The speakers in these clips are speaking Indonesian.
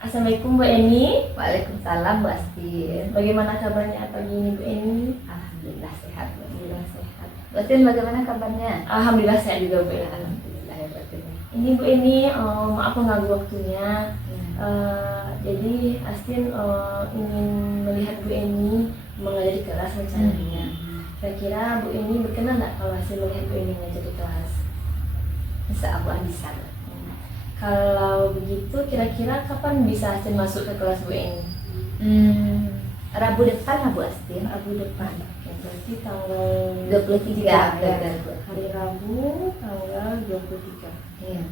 Assalamualaikum Bu Eni. Waalaikumsalam Bu Astin. Bagaimana kabarnya pagi ini Bu Eni? Alhamdulillah sehat. Alhamdulillah sehat. Bu Astin bagaimana kabarnya? Alhamdulillah sehat juga Bu Eni. Alhamdulillah ya Bu Astin. Ini Bu Eni, maaf mengganggu waktunya. Jadi Astin ingin melihat Bu Eni mengajar di kelas rencananya. Kira-kira Bu Eni berkenan nggak kalau Astin melihat Bu Eni mengajar di kelas? Insya Allah bisa. Kalau begitu, kira-kira kapan bisa Astin masuk ke kelas Bu Eni? Rabu depan lah Bu Astin. Rabu depan. Oke, berarti tanggal 23 ya. betul. Hari Rabu tanggal 23. Iya.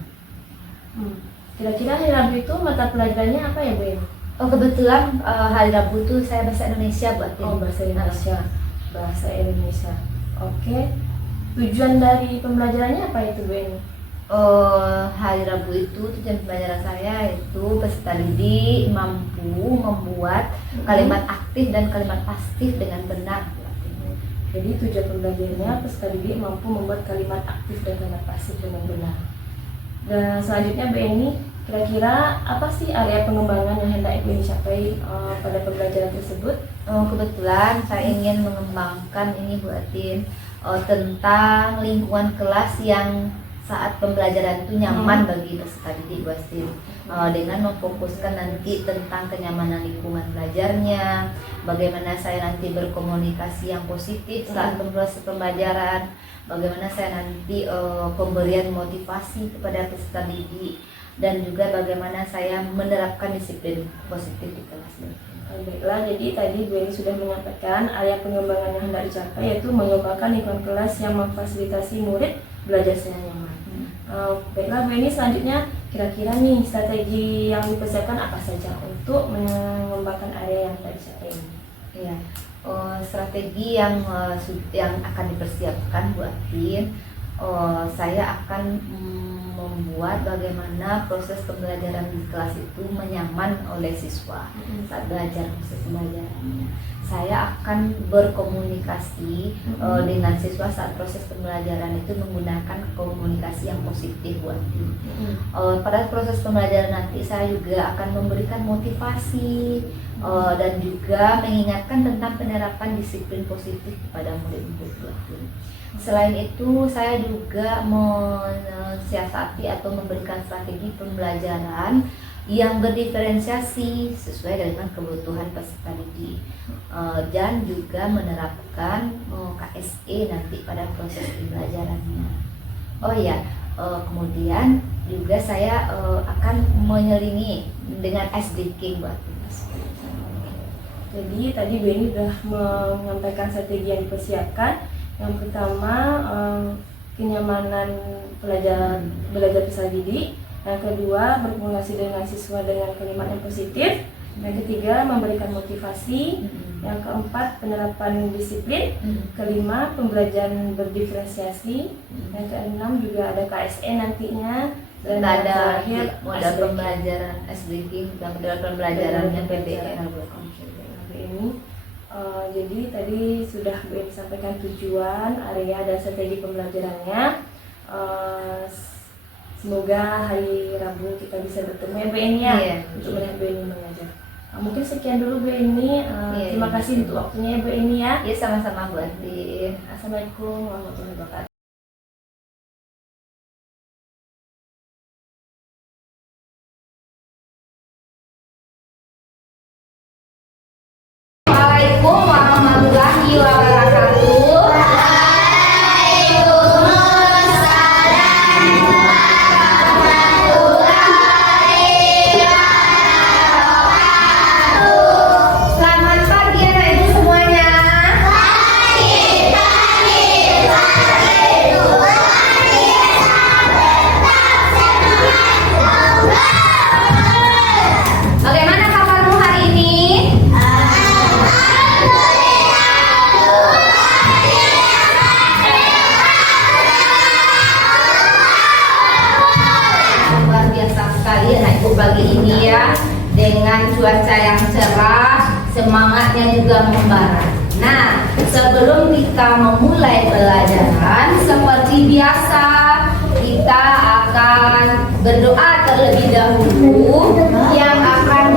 Kira-kira hari Rabu itu mata pelajarannya apa ya Bu Eni? Oh kebetulan hari Rabu tuh saya bahasa Indonesia Bu Astin. Oh, bahasa Indonesia. Bahasa Indonesia. Oke. Tujuan dari pembelajarannya apa itu Bu Eni? Hari Rabu itu tujuan pembelajaran saya itu peserta didik mampu membuat kalimat aktif dan kalimat pasif dengan benar. Jadi tujuan pembelajarannya peserta didik mampu membuat kalimat aktif dan kalimat pasif dengan benar. Dan selanjutnya Bu Eni, kira-kira apa sih area pengembangan yang hendak Ibu Eni capai pada pembelajaran tersebut? Kebetulan saya ingin mengembangkan ini Bu Atin tentang lingkungan kelas yang saat pembelajaran itu nyaman bagi peserta didik Bu Astin, dengan memfokuskan nanti tentang kenyamanan lingkungan belajarnya, bagaimana saya nanti berkomunikasi yang positif saat proses pembelajaran, bagaimana saya nanti pemberian motivasi kepada peserta didik, dan juga bagaimana saya menerapkan disiplin positif di kelas. Baiklah, jadi tadi Bu Eni sudah menyampaikan area pengembangan yang hendak dicapai yaitu mengembangkan lingkungan kelas yang memfasilitasi murid belajar secara nyaman. Baiklah Bu Eni, selanjutnya kira-kira nih strategi yang dipersiapkan apa saja untuk mengembangkan area yang hendak dicapai ini? Iya, strategi yang akan dipersiapkan Bu Atin, saya akan membuat bagaimana proses pembelajaran di kelas itu menyaman oleh siswa saat belajar proses pembelajarannya. Saya akan berkomunikasi dengan siswa saat proses pembelajaran itu menggunakan komunikasi yang positif Bu Atin. Pada proses pembelajaran nanti saya juga akan memberikan motivasi dan juga mengingatkan tentang penerapan disiplin positif kepada murid-murid Bu Atin. Selain itu, saya juga mensiasati atau memberikan strategi pembelajaran yang berdiferensiasi sesuai dengan kebutuhan peserta didik, dan juga menerapkan KSE nanti pada proses pembelajarannya. Oh ya, kemudian juga saya akan menyelingi dengan ice breaking buat Jadi tadi Bu Eni sudah menyampaikan strategi yang dipersiapkan. Yang pertama, kenyamanan belajar peserta didik. Yang kedua, berkomunikasi dengan siswa dengan kalimat yang positif. Yang ketiga, memberikan motivasi. Yang keempat, penerapan disiplin. Kelima, pembelajaran berdiferensiasi. Yang keenam juga ada KSE nantinya. Dan ada modal pembelajaran SBK dan modal pembelajarannya PBL. Ini jadi tadi sudah Bu Eni sampaikan tujuan, area, dan strategi pembelajarannya. Semoga hari Rabu kita bisa bertemu ya Bu Eni ya, untuk melihat Bu Eni mengajar. Mungkin sekian dulu Bu Eni. Terima kasih untuk waktunya ya Bu Eni ya. Iya, sama-sama Bu Andi. Assalamualaikum warahmatullahi wabarakatuh. Assalamualaikum warahmatullahi wabarakatuh. Selamat pagi anak ibu semuanya. Bagaimana kabarmu hari ini? Luar biasa sekali anak ibu pagi ini ya, dengan cuaca yang cerah, semangatnya juga membara. Nah, sebelum kita memulai pelajaran, seperti biasa kita akan berdoa terlebih dahulu yang akan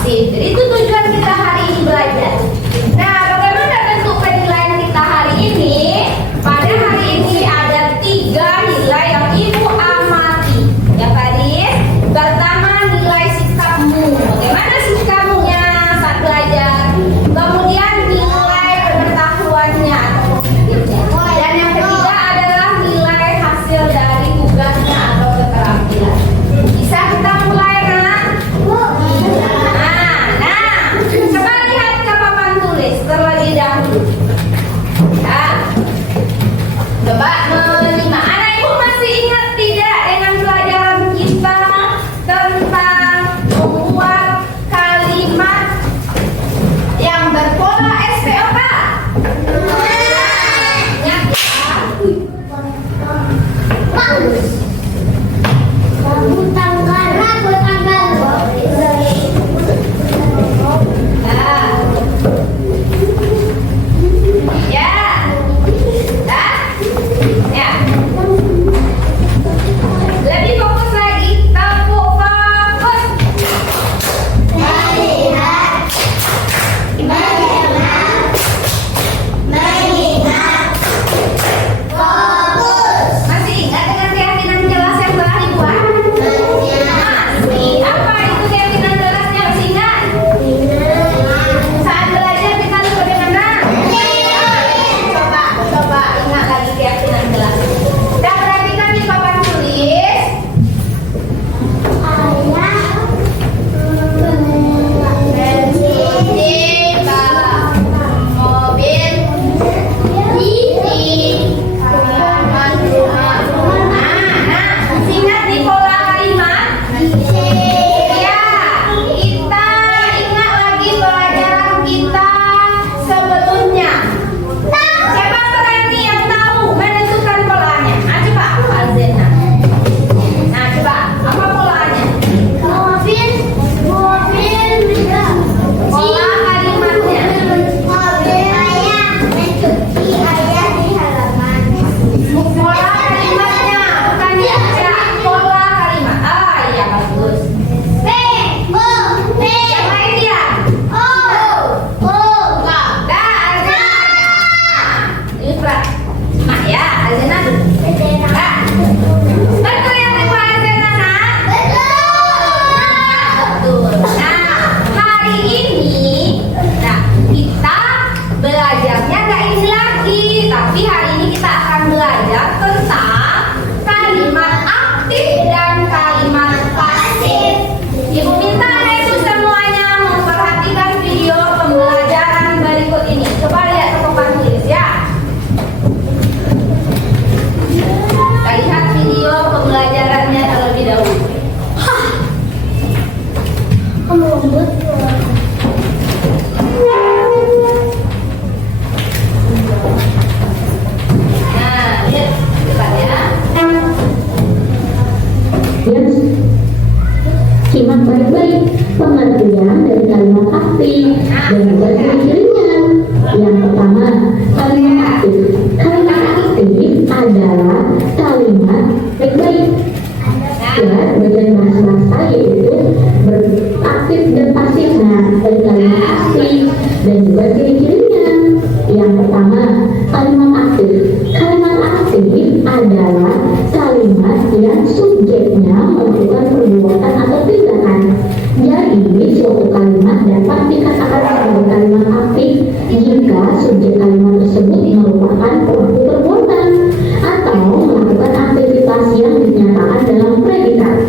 pasif. Jadi itu tujuan kita hari ini belajar. Nah, bagaimana bentuk penilaian kita hari ini? Pada hari ini ada 3 nilai yang Ibu amati. Ya, Faris. Pertama, nilai sikapmu. Bagaimana sikapnya saat belajar? Kemudian nilai pengetahuannya atau kognitifnya. Dan yang ketiga adalah nilai hasil dari tugasnya atau keterampilan. Bisa kita mulai, nak? Nah, coba lihat ke papan tulis terlebih dahulu. Nah, coba menyimak. Anak ibu masih ingat tidak dengan pelajaran kita tentang membuat kalimat yang berpola SPOK? Ingat ya? Bagus. Rabu tanggal. Nah. Ya. Dah. Ya. Lebih fokus lagi. Tepuk fokus. Melihat. Mengingat. Fokus. Masih ingat dengan keyakinan jelas yang telah dibuat? Masih. Apa itu keyakinan jelasnya? Masih ingat? Saat belajar kita harus bagaimana? Coba ingat lagi keyakinan jelas. Dan perhatikan di papan tulis. Bensin, mobil, halaman rumah. Masih ingat di pola kalimat? Ya, kita ingat lagi pelajaran kita sebelumnya. Siapa berani yang tahu menentukan polanya? Coba Alzena. Nah, coba apa polanya? Pola kalimatnya. Pola kalimatnya, bukan ya, pola kalimat. Iya bagus. Yang lain dia. Alzena. Mak ya, Alzena. Betul yang Ibu Alzena, nak? Betul. Nah, hari ini, kita belajarnya nggak ini lagi, tapi hari ini kita akan belajar tentang kalimat aktif dan kalimat pasif. Ibu minta Anda itu semuanya memperhatikan video pembelajaran berikut ini. Coba lihat ke papan tulis ya. Kita lihat video pembelajarannya terlebih dahulu. Nah, lihat cepat ya. Yes. Simak baik-baik pengertian dari kalimat aktif dan juga ciri-cirinya. Yang pertama, kalimat aktif. Kalimat aktif adalah kalimat baik-baik. Ya, bagian bahasa yaitu beraktif dan pasif. Nah, dari kalimat aktif dan juga ciri-cirinya. Yang pertama, kalimat aktif. Kalimat aktif adalah kalimat yang subjeknya melakukan perbuatan atau tindakan. Jadi, suatu kalimat dapat dikatakan sebagai kalimat aktif jika subjek kalimat tersebut merupakan pelaku perbuatan atau melakukan aktivitas yang dinyatakan dalam predikat.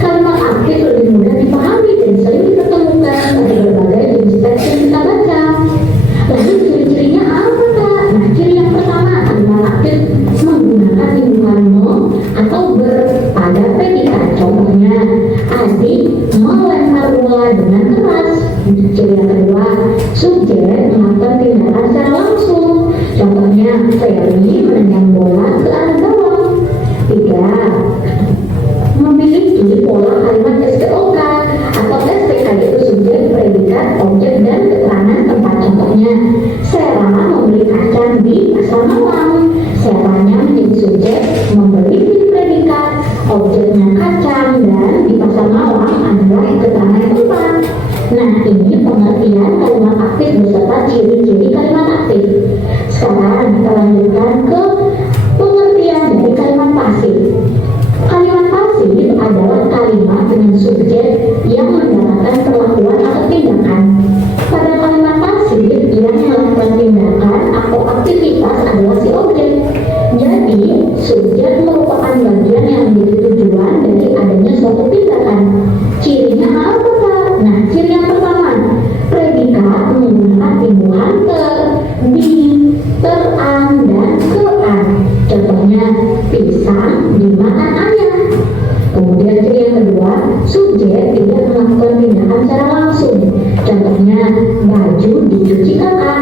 Kalimat aktif lebih mudah dipahami dan sering diketemukan pada berbagai jenis teks yang kita baca. Lalu ciri-cirinya apa, Kak? Nah, ciri yang pertama, kalimat aktif menggunakan hubungan no atau pada predikat. Contohnya, adik melempar bola dengan keras. Ciri yang kedua, subjek melakukan tindakan secara langsung. Contohnya, Ferry menendang bola ke arah gawang. 3. Memiliki pola kalimat SPOK atau SPK, yaitu subjek, predikat, objek, dan keterangan tempat. Contohnya, Sarah membeli kacang di pasar malam. Sarahnya menjadi subjek, membeli di predikat, objeknya kacang, dan di pasar malam adalah keterangan tempat. Nah, kita lanjutkan ke pengertian dari kalimat pasif. Kalimat pasif adalah kalimat dengan subjek yang menggunakan perlakuan atau tindakan. Pada kalimat pasif yang melakukan tindakan atau aktivitas adalah si objek. Jadi, subjek merupakan bagian yang menjadi tujuan dari adanya suatu tindakan. Cirinya apa, Kak? Nah, ciri yang pertama, predikat menggunakan timbuhan ter, di, teran, dan kean. Contohnya, pisang dimakan ayam. Kemudian ciri yang kedua, subjek tidak melakukan tindakan secara langsung. Contohnya, baju dicuci kakak.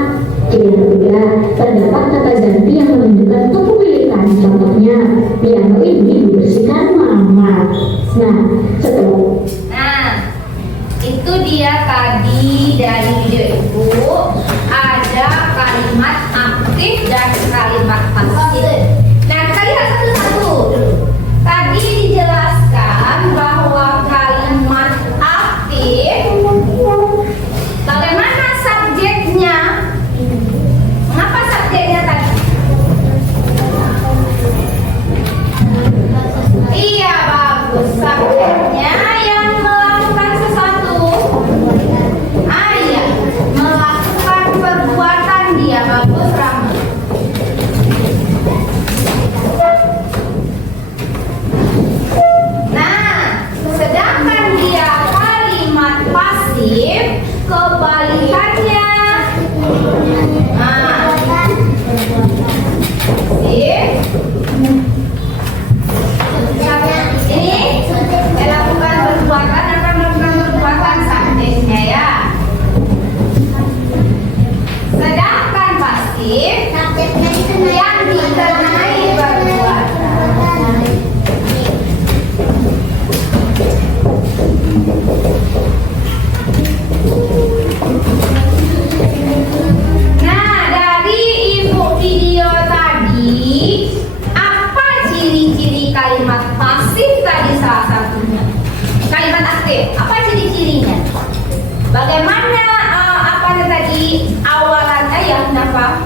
Ciri yang ketiga, terdapat kata ganti yang menunjukkan kepemilikan. Contohnya, piano ini dibersihkan mama. Nah, setelah itu dia tadi dari video ibu, ada kalimat aktif dan kalimat pasif. Nah, kita lihat satu-satu dulu. Tadi dijelaskan bahwa kalimat aktif, bagaimana subjeknya? Mengapa subjeknya tadi? Iya, bagus. Subjeknya yang melakukan sesuatu. Iya, melakukan perbuatan dia. Bagus, Rama. Nah, sedangkan dia kalimat pasif, kebalikannya. Ini melakukan perbuatan akan melakukan perbuatan subjeknya ya. Sedangkan pasif yang dikenai perbuatan. Nah, dari ibu video tadi, apa ciri-ciri kalimat pasif tadi salah satunya? Kalimat aktif, apa ciri-cirinya? Bagaimana apa tadi awalannya ya? Kenapa?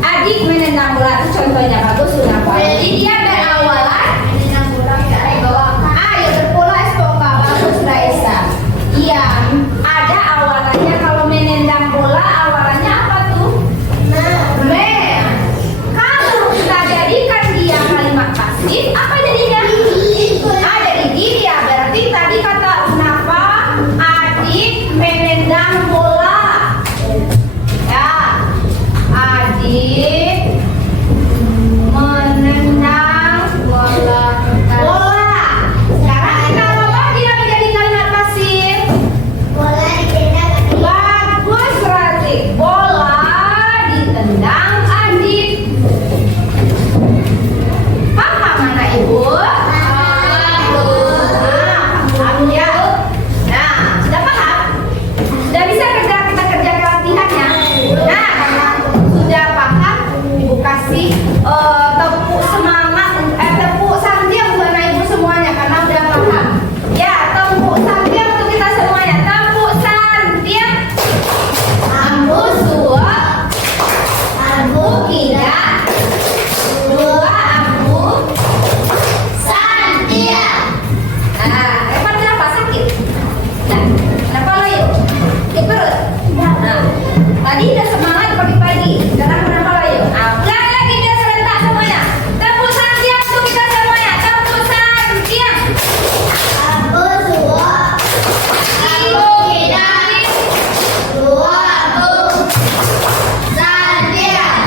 Adik menendang bola itu contohnya bagus kenapa? Jadi dia berawalan ya berpola estoka bagus Raisa. Iya, ada awalannya kalau menendang bola awalannya apa tuh? Kalau kita jadikan dia kalimat pasif, apa jadinya? Jadi dia berarti tadi kata kenapa adik menendang bola? Ya, adik menendang bola. Sekarang kita ubah dia menjadi kalimat pasif. Bagus berarti bola ditendang adik. Paham anak ibu? Paham ya? Nah, sudah paham? Sudah bisa kita kerja latihannya? Nah, karena sudah paham, ibu kasih tepuk semangat, tepuk santiang untuk anak ibu semuanya karena udah paham. Ya, tepuk santiang untuk kita semuanya. Tepuk santiang. Ambu suwa, ambu tidak, dua ambu santiang. Nah, Evan kenapa sakit? Nah, kenapa loyo? Sakit perut? Nah, tadi udah semangat pagi-pagi. Sekarang kenapa loyo? Ulang lagi biar serentak semuanya. Tepuk santiang untuk kita semuanya. Tepuk santiang. Ambu suwa, ambu tidak, dua ambu santiang.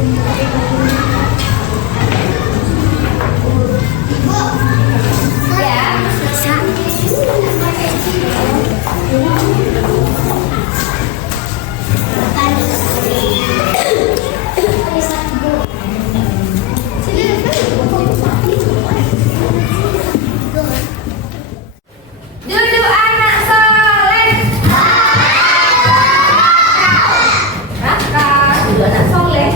Duduk anak soleh. Raka, duduk anak soleh.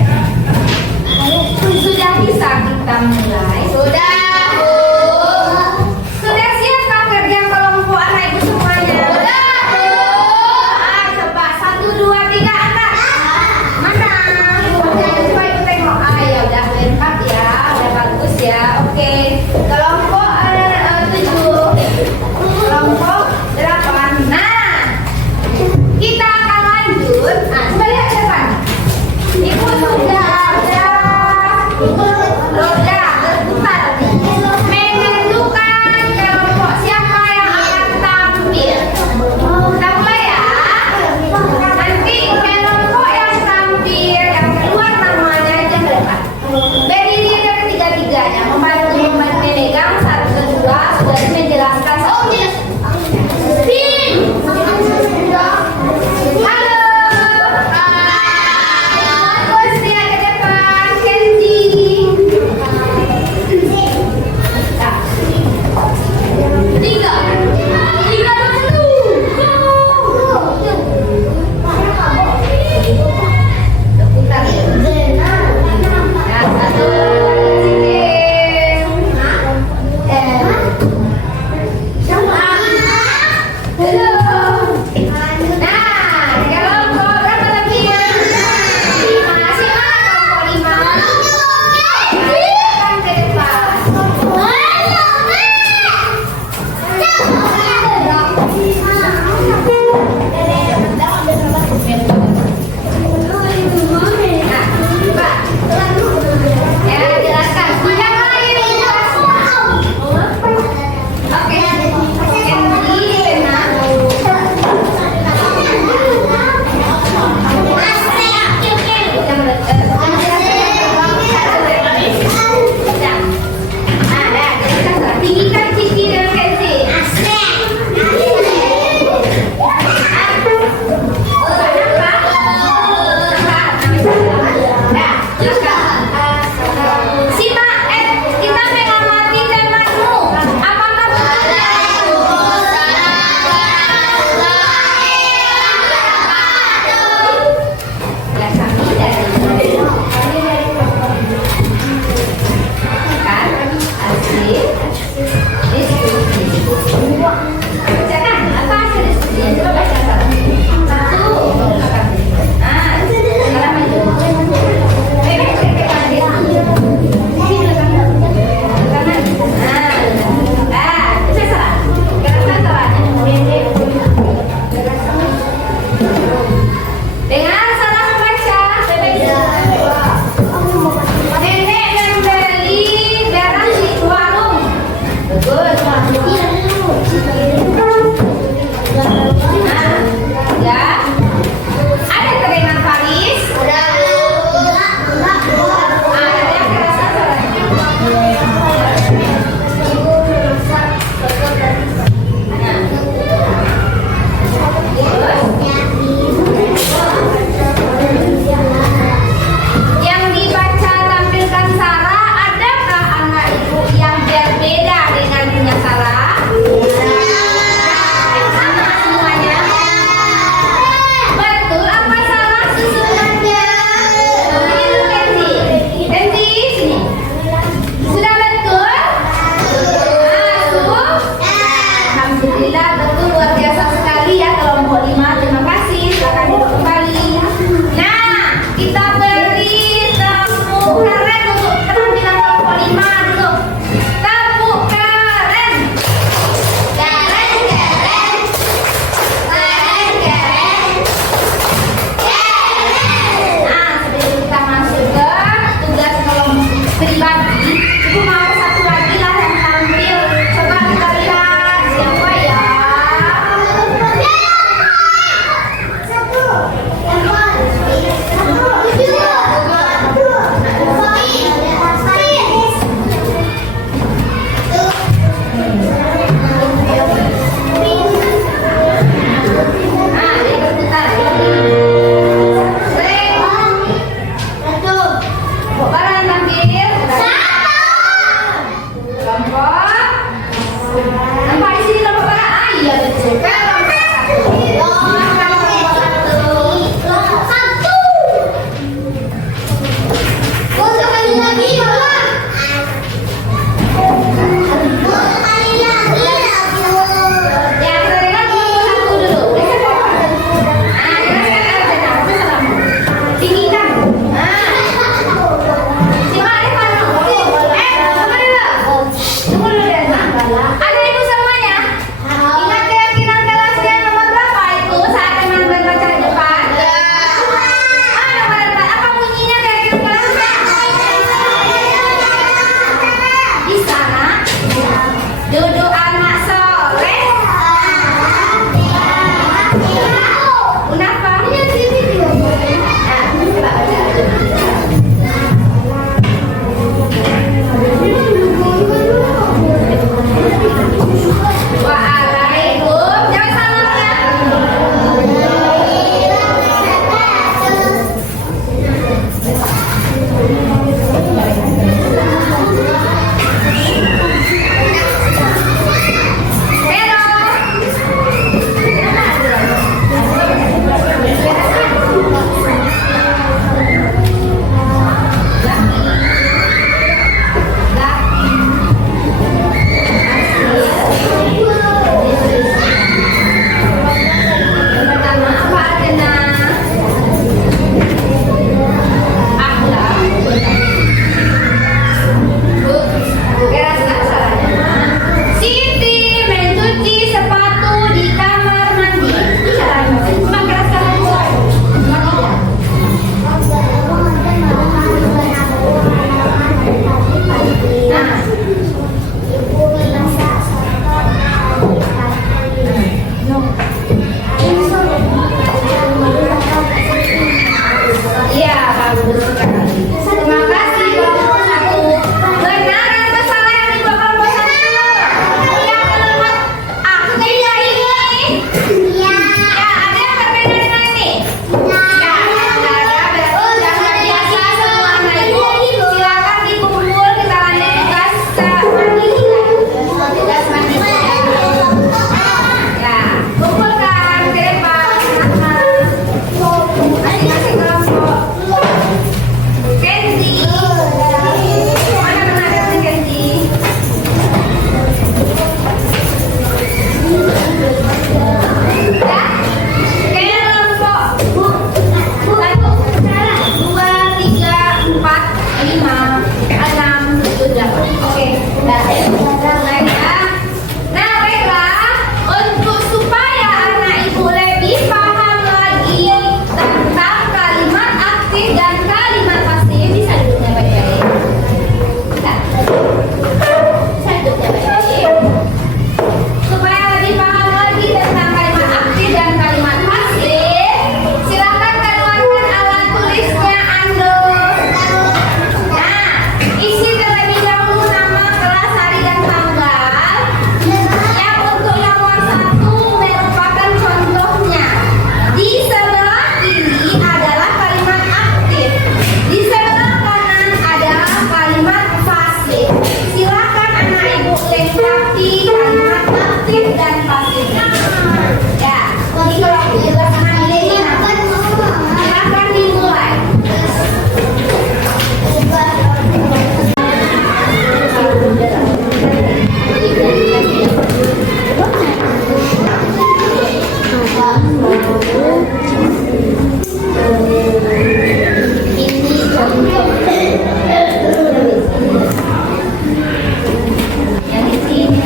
Yang di sini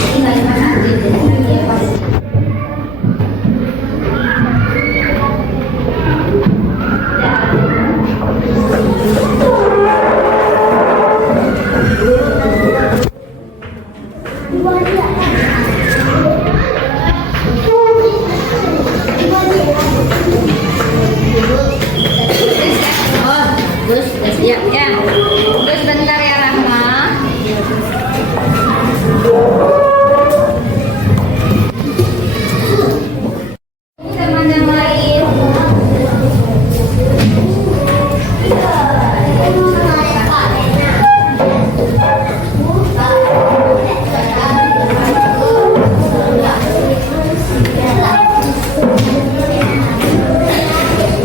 tinggal mana dia pasti. Oh, terus siap ya. Terus bentar ya Rahma. Teman yang lain.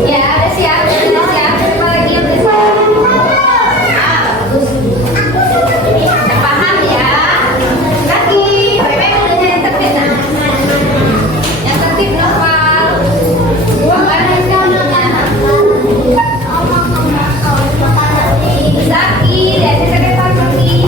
Ya, udah siap. Udah siap. Coba lagi yang udah siap. Bagus. Udah paham ya? Kaki. Bebek udah yang tertib nah. Yang tertib novel. Buangkan handphonenya. Zaki, lihat sekitar kaki.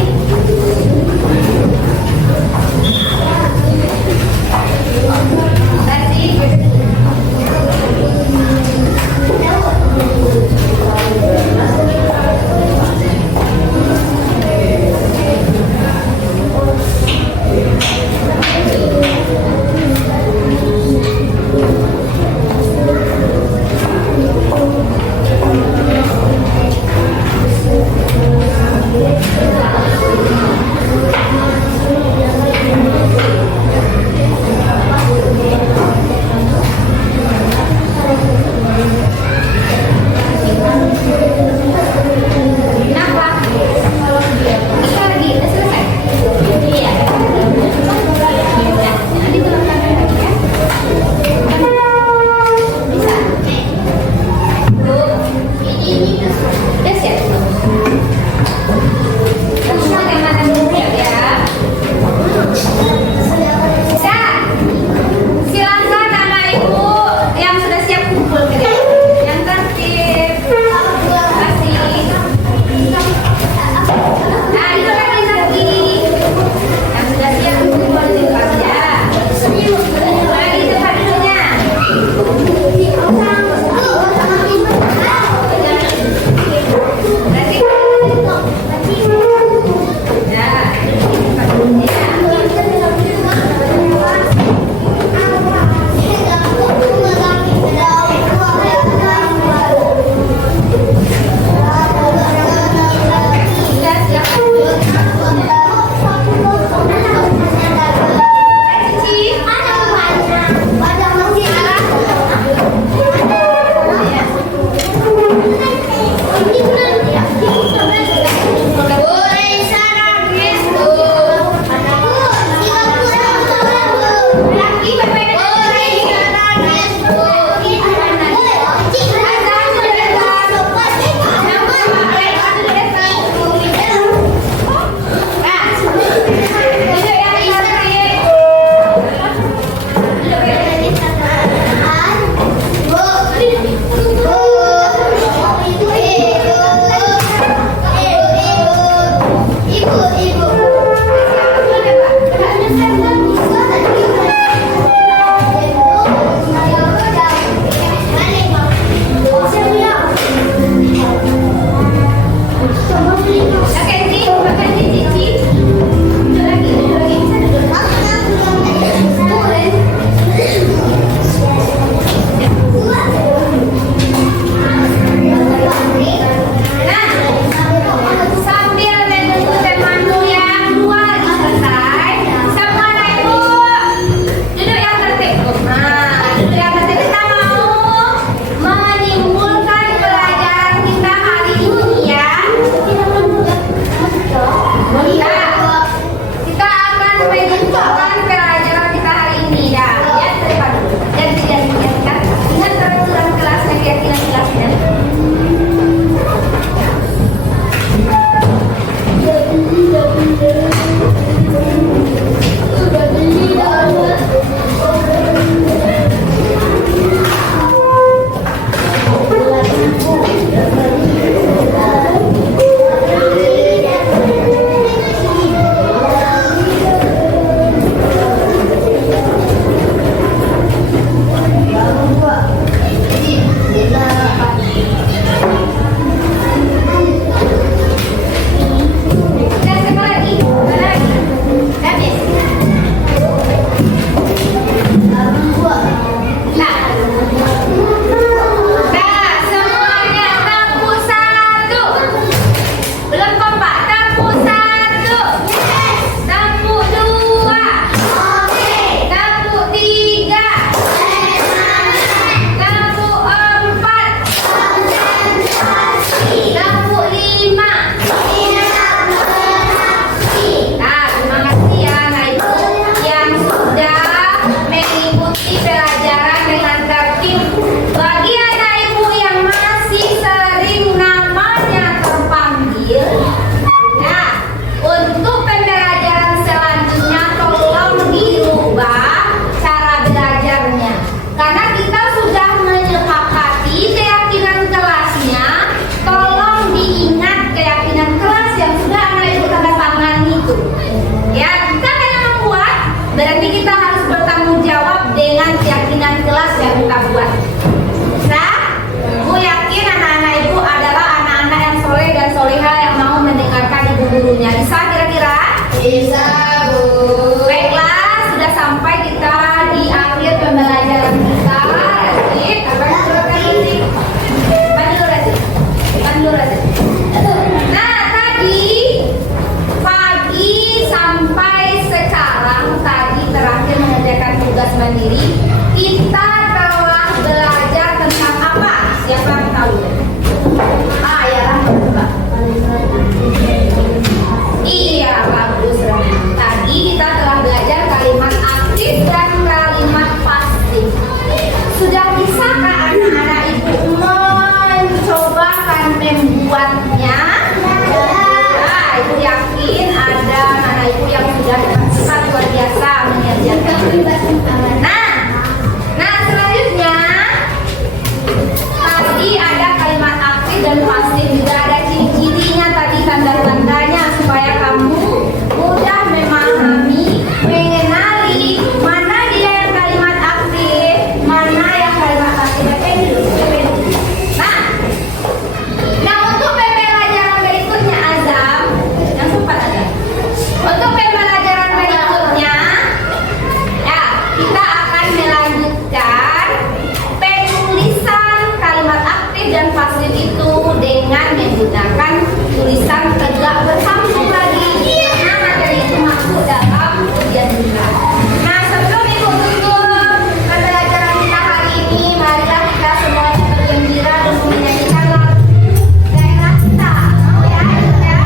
Kenapa? Bisa lagi, udah selesai? Iya. Nanti tuangkan lagi ya. Bisa. Udah siap? Semua yang mana dulu ya? Bisa. Silakan anak ibu yang sudah siap kumpul ke dia. Yang tertib. Kasih. Nah, itu lagi Zaki. Yang sudah siap kumpul di depan ya. Lagi tempat duduknya. Nah, mundur aja. Nah, tadi pagi sampai sekarang tadi terakhir mengerjakan tugas mandiri, kita telah belajar tentang apa? Siapa yang tahu? Ya, coba. Iya, bagus. Tadi kita telah belajar kalimat aktif dan kalimat pasif. Sudah bisakah anak-anak ibu mencobakan membuatnya? Nah, ibu yakin ada anak ibu yang sudah sangat luar biasa mengerjakan. Nah, selanjutnya tadi ada kalimat aktif dan pasif, juga ada ciri-cirinya tadi, tanda-tandanya supaya kamu mudah memahami, mengenali mana dia yang kalimat aktif, mana yang kalimat pasif. Nah, untuk pembelajaran berikutnya Azam, yang sempat ada. Untuk pembelajaran berikutnya, ya kita akan melanjutkan penulisan kalimat aktif dan pasif itu dengan menggunakan tulisan tegak bersambung lagi. Nah, materi itu masuk dalam ujian juga. Nah, sebelum ibu tutup pembelajaran kita hari ini, marilah kita semuanya bergembira dan menyanyikan lagu daerah kita. Mau ya, ya.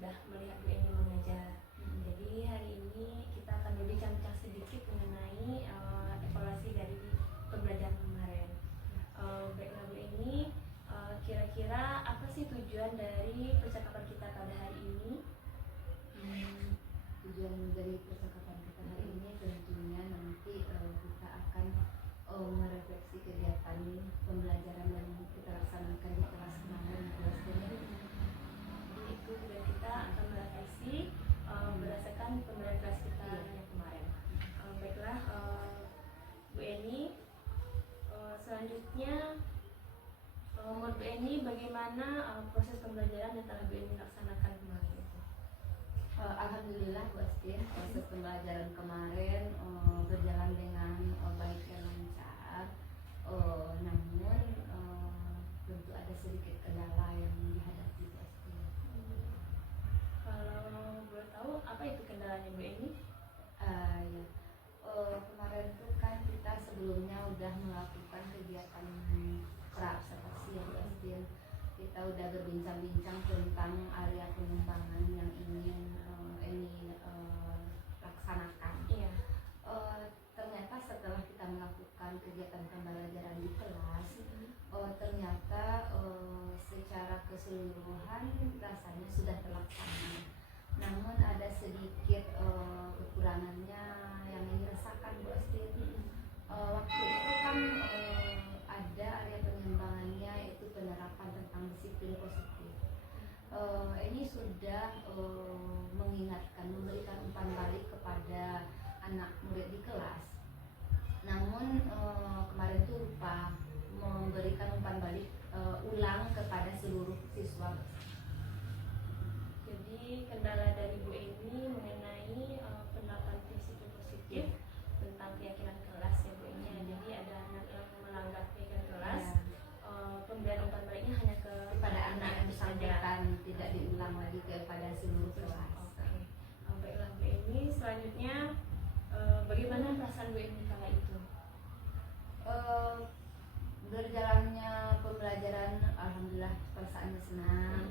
sudah melihat Bu Eni mengajar. Jadi hari ini kita akan berbincang-bincang sedikit mengenai evaluasi dari pembelajaran kemarin. Baiklah Bu Eni, kira-kira apa sih tujuan dari percakapan kita pada hari ini? Tujuan dari percakapan kita hari ini tentunya nanti kita akan merefleksi kegiatan pembelajaran yang kita laksanakan di kelas kemarin. Jadi itu tujuan kita akan merefleksi berdasarkan pembelajaran kelas kita yang kemarin. Baiklah Bu Eni, selanjutnya menurut Bu Eni bagaimana proses pembelajaran yang telah Bu Eni laksanakan kemarin itu? Alhamdulillah Bu Astin, proses pembelajaran kemarin berjalan dengan baik dan lancar. Namun tentu ada sedikit kendala yang dihadapi Bu Astin. Kalau boleh tahu apa itu kendalanya Bu Eni? Ya. Kemarin tuh kan kita sebelumnya udah melakukan kegiatan pra-observasi ya Bu Astin. Kita udah berbincang-bincang tentang area pengembangan yang ingin ini laksanakan. Iya. Ternyata setelah kita melakukan kegiatan pembelajaran di kelas, ternyata secara keseluruhan rasanya sudah terlaksana. Namun ada sedikit kekurangannya yang dirasakan Bu Astin. Waktu itu kan ada area pengembangannya yaitu penerapan tentang disiplin positif. Ini sudah mengingatkan, memberikan umpan balik kepada anak murid di kelas. Namun kemarin itu lupa memberikan umpan balik ulang kepada seluruh siswa. Jadi kendala dari Bu Eni mengenai penerapan prinsip positif tentang keyakinan kelas ya Bu Eni. Jadi ada anak yang melanggar keyakinan kelas, pemberian umpan baliknya hanya Kepada anak yang bersangkutan, tidak diulang lagi kepada seluruh kelas. Oke. Baiklah Bu Eni, selanjutnya bagaimana perasaan Bu Eni kala itu? Berjalannya pembelajaran alhamdulillah perasaannya senang.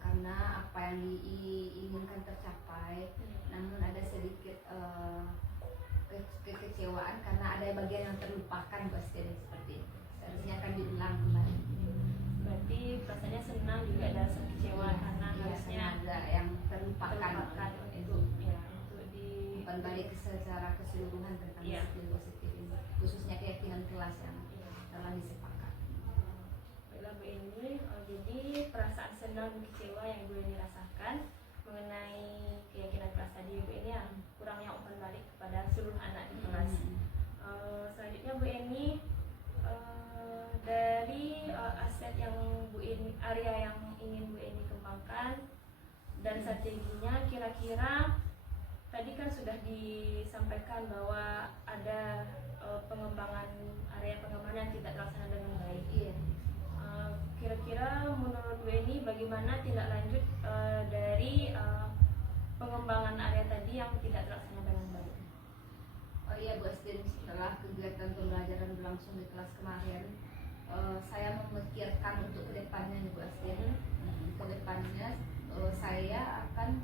Karena apa yang diinginkan tercapai, namun ada sedikit kekecewaan karena ada bagian yang terlupakan Bu Astin seperti itu. Seharusnya akan diulang kembali. Berarti perasaannya senang juga ada rasa kecewa karena harusnya ada yang terlupakan untuk di umpan balik secara keseluruhan tentang disiplin positif ini, khususnya keyakinan kelas yang telah disepakati. Baiklah Bu Eni, jadi perasaan senang dan kecewa yang Bu Eni rasakan mengenai keyakinan kelas tadi Bu Eni yang kurangnya umpan balik kepada seluruh anak di kelas. Selanjutnya Bu Eni, dari aset yang Bu Eni, area yang ingin Bu Eni kembangkan dan strateginya, kira-kira tadi kan sudah disampaikan bahwa ada pengembangan area pengembangan yang tidak terlaksana dengan baik. Iya. Kira-kira menurut Bu Eni bagaimana tindak lanjut dari pengembangan area tadi yang tidak terlaksana dengan baik? Oh iya Bu Astin, setelah kegiatan pembelajaran berlangsung di kelas kemarin, saya memikirkan untuk kedepannya nih Bu Astin. Kedepannya saya akan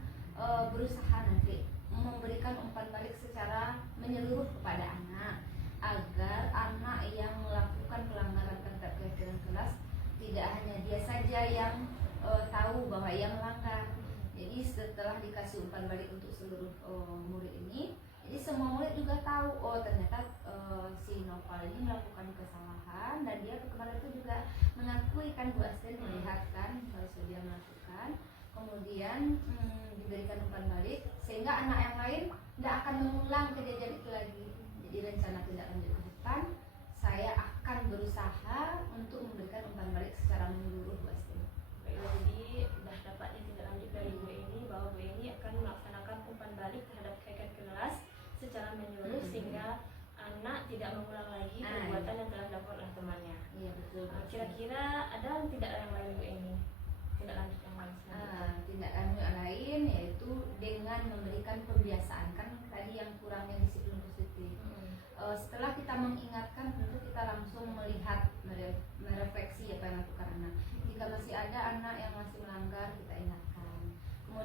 berusaha nanti memberikan umpan balik secara menyeluruh kepada anak, agar anak yang melakukan pelanggaran terhadap keyakinan kelas tidak hanya dia saja yang tahu bahwa ia melanggar. Jadi setelah dikasih umpan balik untuk seluruh murid ini, jadi semua murid juga tahu, oh ternyata si Noval ini melakukan kesalahan dan dia kemarin itu juga mengakui kan Bu Astin, melihat kan bahwa dia melakukan. Kemudian diberikan umpan balik sehingga anak yang lain tidak akan mengulang kejadian itu lagi. Jadi rencana tindak lanjut ke depan, saya akan berusaha untuk memberikan umpan balik secara menyeluruh Bu Astin. Baiklah, jadi sudah dapatnya tindak lanjut dari Bu Eni bahwa Bu Eni akan melaksanakan umpan balik terhadap keyakinan kelas secara menyeluruh sehingga anak tidak mengulang lagi perbuatan yang telah dilakukan oleh temannya. Iya betul. Kira-kira ada tidak yang lain Bu Eni? Tindak lanjut yang lain selanjutnya? Tindak lanjut yang lain yaitu dengan memberikan pembiasaan, kan tadi yang kurangnya disiplin positif. Setelah kita mengingatkan, tentu kita langsung melihat, merefleksi apa yang dilakukan anak. Jika masih ada anak yang masih melanggar, kita ingatkan.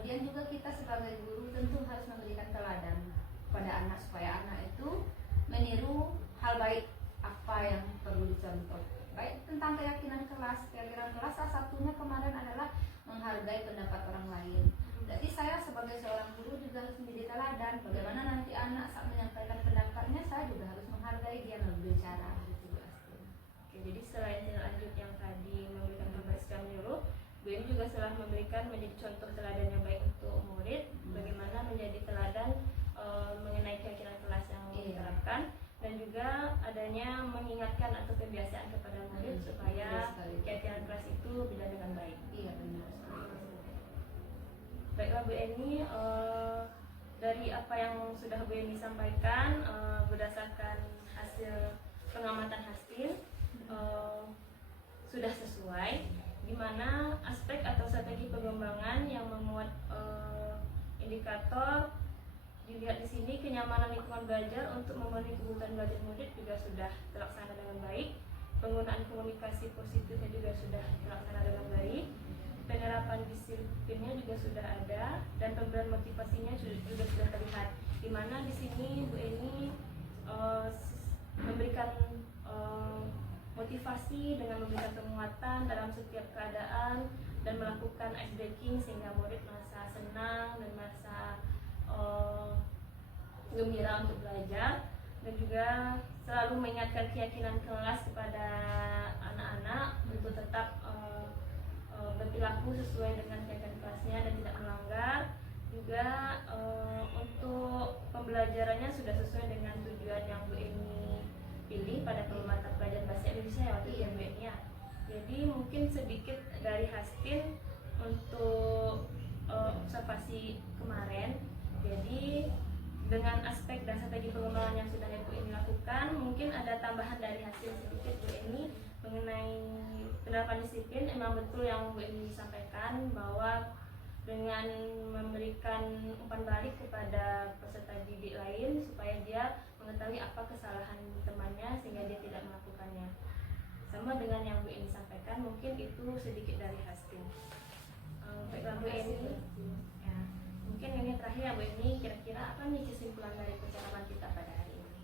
Kemudian juga kita sebagai guru tentu harus memberikan teladan pada anak supaya anak itu meniru hal baik apa yang perlu dicontoh. Baik tentang keyakinan kelas salah satunya kemarin adalah menghargai pendapat orang lain. Jadi saya sebagai seorang guru juga harus menjadi teladan. Bagaimana nanti anak saat menyampaikan pendapatnya, saya juga harus menghargai dia berbicara. Gitu, Bu Astin. Oke, jadi selain tindak lanjut yang tadi memberikan kabar secara menyeluruh, Bu Eni juga telah memberikan menjadi contoh teladan yang baik untuk murid, bagaimana menjadi teladan mengenai keyakinan kelas yang diterapkan, dan juga adanya mengingatkan atau kebiasaan kepada murid supaya keyakinan kelas itu berjalan dengan baik. Iya benar. Baiklah Bu Eni, dari apa yang sudah Bu Eni sampaikan, berdasarkan hasil pengamatan hasil sudah sesuai, di mana aspek atau strategi pengembangan yang memuat indikator dilihat di sini, kenyamanan lingkungan belajar untuk memenuhi kebutuhan belajar murid juga sudah terlaksana dengan baik, penggunaan komunikasi positifnya juga sudah terlaksana dengan baik, penerapan disiplinnya juga sudah ada, dan pemberian motivasinya juga sudah terlihat. Di mana di sini Bu Eni memberikan motivasi dengan memberikan penguatan dalam setiap keadaan dan melakukan ice breaking sehingga murid merasa senang dan merasa gembira untuk belajar, dan juga selalu mengingatkan keyakinan kelas kepada anak-anak untuk tetap berperilaku sesuai dengan keyakinan kelasnya dan tidak melanggar. Juga untuk pembelajarannya sudah sesuai dengan tujuan yang Bu Eni pilih pada pengembangan pelajaran bahasa Indonesia ya waktu Bu Eni ya. Jadi mungkin sedikit dari Hastin untuk observasi kemarin. Jadi dengan aspek dan strategi pengembangan yang sudah Bu Eni lakukan, mungkin ada tambahan dari hasil sedikit Bu Eni mengenai penerapan disiplin. Emang betul yang Bu Eni sampaikan bahwa dengan memberikan umpan balik kepada peserta didik lain supaya dia mengetahui apa kesalahan temannya sehingga dia tidak melakukannya. Sama dengan yang Bu Eni sampaikan, mungkin itu sedikit dari Hastin. Baiklah Bu Eni. Ya. Mungkin ini terakhir ya Bu Eni, kira-kira apa nih kesimpulan dari percakapan kita pada hari ini?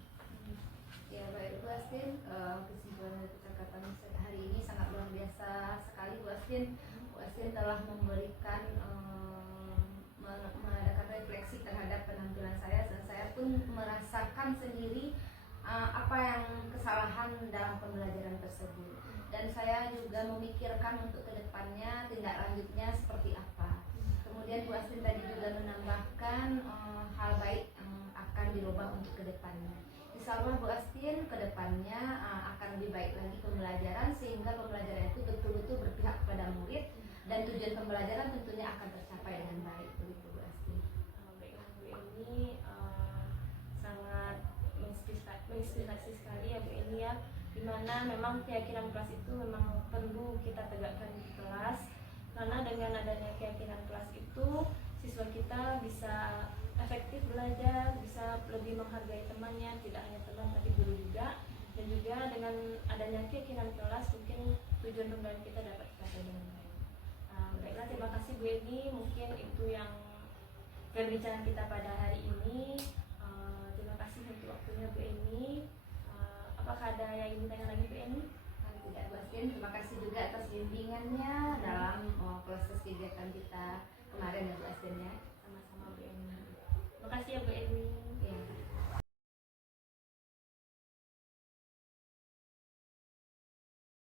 Ya baik Bu Astin, kesimpulan dari percakapan hari ini sangat luar biasa sekali Bu Astin. Bu Astin telah memberikan mengadakan refleksi terhadap penampilan saya, dan saya pun merasakan sendiri apa yang kesalahan dalam pembelajaran tersebut, dan saya juga memikirkan untuk kedepannya tindak lanjutnya seperti apa. Kemudian Bu Astin tadi juga menambahkan hal baik yang akan dirubah untuk kedepannya. Insya Allah Bu Astin kedepannya akan lebih baik lagi pembelajaran, sehingga pembelajaran itu betul-betul berpihak kepada murid dan tujuan pembelajaran tentunya akan tercapai dengan baik. Begitu Bu Astin. Baiklah Bu Eni, sangat menginspirasi sekali ya Bu Eni ya, dimana memang keyakinan kelas itu memang perlu kita tegakkan di kelas. Karena dengan adanya keyakinan kelas itu, siswa kita bisa efektif belajar, bisa lebih menghargai temannya, tidak hanya teman tapi guru juga. Dan juga dengan adanya keyakinan kelas, mungkin tujuan pembelajaran kita dapat tercapai dengan baik. Baiklah, terima kasih Bu Eni. Mungkin itu yang perbincangan kita pada hari ini. Terima kasih untuk waktunya Bu Eni. Apakah ada yang ingin tanya lagi Bu Eni? Tidak Bu Astin, terima kasih juga atas bimbingannya dalam proses kegiatan kita kemarin ya Bu Astin ya.